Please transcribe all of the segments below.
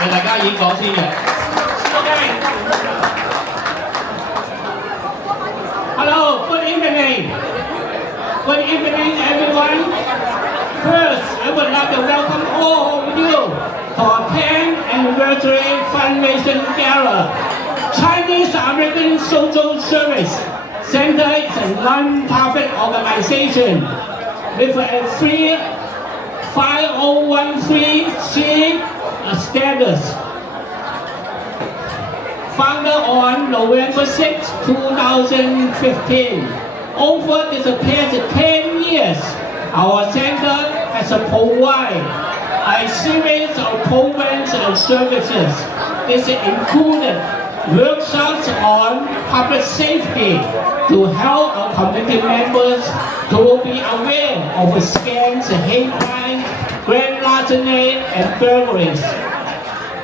為大家演講先嘅。Okay. Hello, good evening. Good evening, everyone. First, I would like to welcome all of you to our 10th anniversary fundraising gala. Chinese American Social Service Center is a non-profit organization with a free 5013C status. Founded on November 6, 2015. Over the past 10 years, our center has provided a series of programs and services. This included workshops on public safety to help our community members to be aware of scams, hate crimes, grand larceny, and burglaries.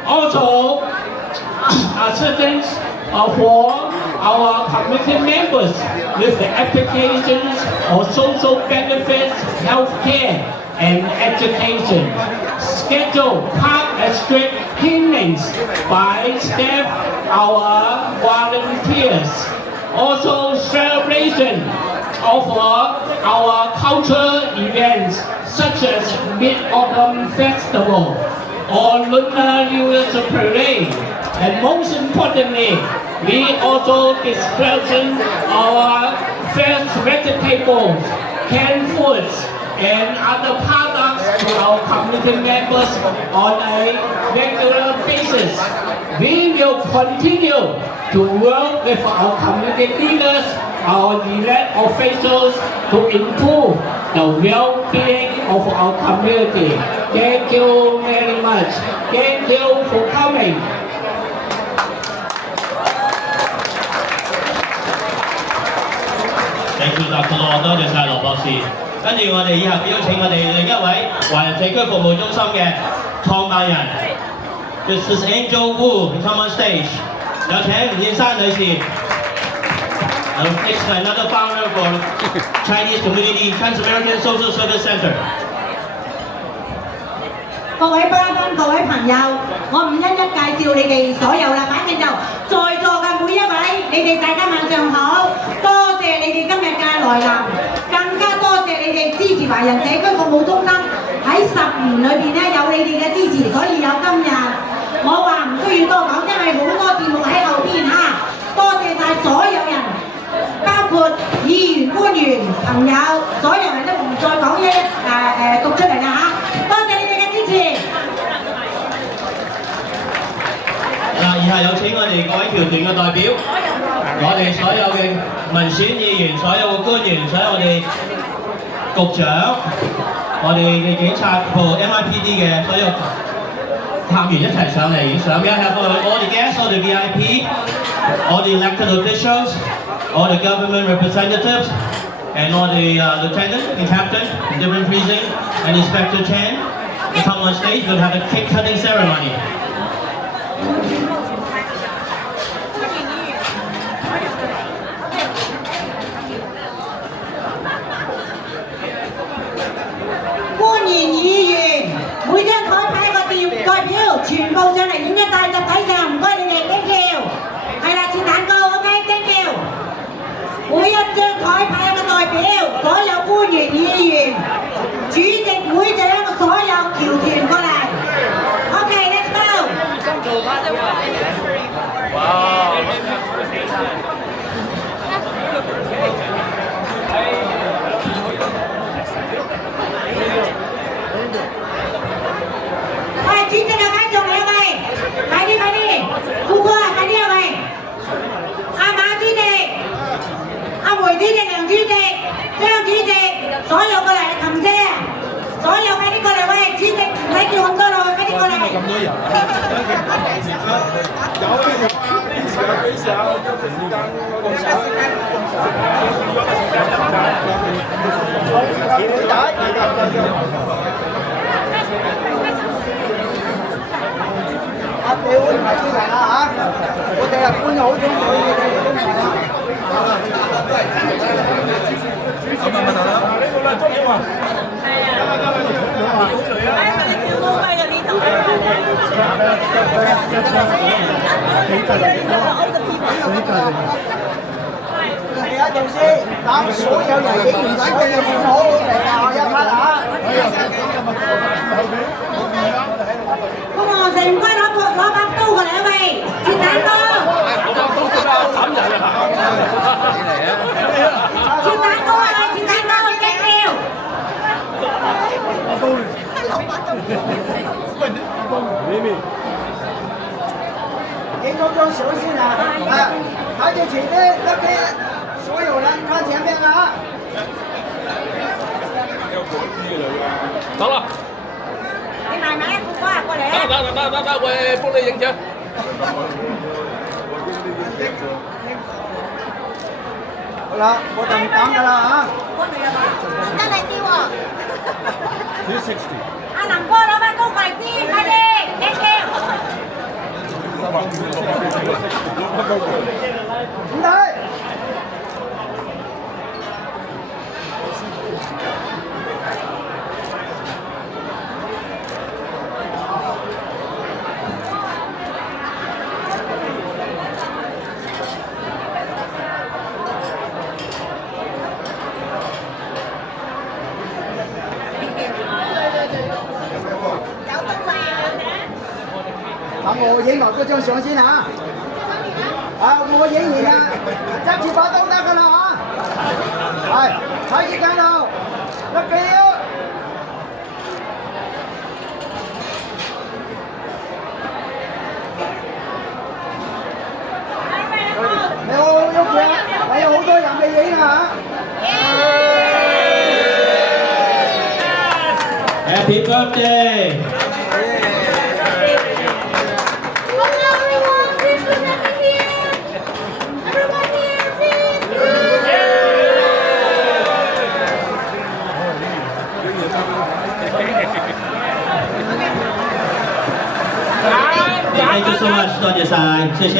Also, assistance for our community members with applications or social benefits, healthcare, and education. Schedule park and street cleanings by staff, our volunteers. Also, celebration of our cultural events such as Mid-Autumn Festival or Lunar New Year's Parade. And most importantly, we also display our fresh vegetables, canned foods, and other products to our community members on a regular basis. We will continue to work with our community leaders, our elected officials to improve the well-being of our community. Thank you very much. Thank you for coming. Thank you, Dr. Law， 多謝晒羅博士。跟住我哋以下邀請我哋另一位華人社區服務中心嘅創辦人 ，Mrs. Angel Wu，come on stage。有請吳燕珊女士。Next another founder for Chinese Community Trans-American Social Service Center。各位嘉賓、各位朋友，我唔一一介紹你哋所有啦，反正就在座嘅每一位，你哋大家晚上好，多謝你哋今日嘅來臨，更加多謝你哋支持華人社區服務中心喺10年裏邊咧有你哋嘅支持，所以有今日。我話唔需要多講，因為好多節目喺後邊嚇，多謝晒所有人，包括議員、官員、朋友，所有人都唔再講讀出嚟啦嚇，多謝你哋嘅支持。嗱，以下有請我哋各位僑團嘅代表，我哋所有嘅民選議員、所有嘅官員、所有我哋局長、我哋嘅警察部 NYPD 嘅所有探員一齊上嚟影相。May I have all the guests, all the VIP, all the elected officials, all the government representatives, and all the lieutenant and captain in different precincts, and Inspector Chen to come on stage. We'll have a cake cutting ceremony.全部上嚟演一大集體上，唔該你哋 thank you。係啦，切蛋糕 ，OK，thank you。每一張台派一個代表，所有官員、議員、主席、會長，所有僑團過嚟。OK，let's go。喂，主席啊！快啲！姑姑啊，快啲啊喂！阿馬主席、阿梅主席、梁主席、張主席，所有過嚟，琴姐，所有快啲過嚟喂！主席唔使叫咁多啦，快啲過嚟！咁多人啊！阿表唔係主題啦嚇，我哋係搬好咗佢咁啊問下啦，呢個啦中意嘛？係啊，你跳高低嘅呢頭。係啊，導師，等所有人影完相嘅父母嚟教一 part 啊！咁我哋唔該攞把刀過嚟啊喂，切蛋糕。切蛋糕啊！切蛋糕，緊要。影咗張相先啊！啊，睇住前邊，OK，所有人看前面啊！走啦！你慢慢一個過嚟啊！得，喂，幫你影張。好啦，我就唔等㗎啦嚇。真係啲喎。阿林哥攞把刀過嚟先，快啲，緊要。點睇？等我影埋嗰張相先嚇。啊，我影完啦，執住把刀得㗎啦嚇。係，睇住鏡頭，得幾啊？你好，喐住啊！你有好多人未影啊嚇。Happy birthday！Thank you so much，多謝晒，謝謝。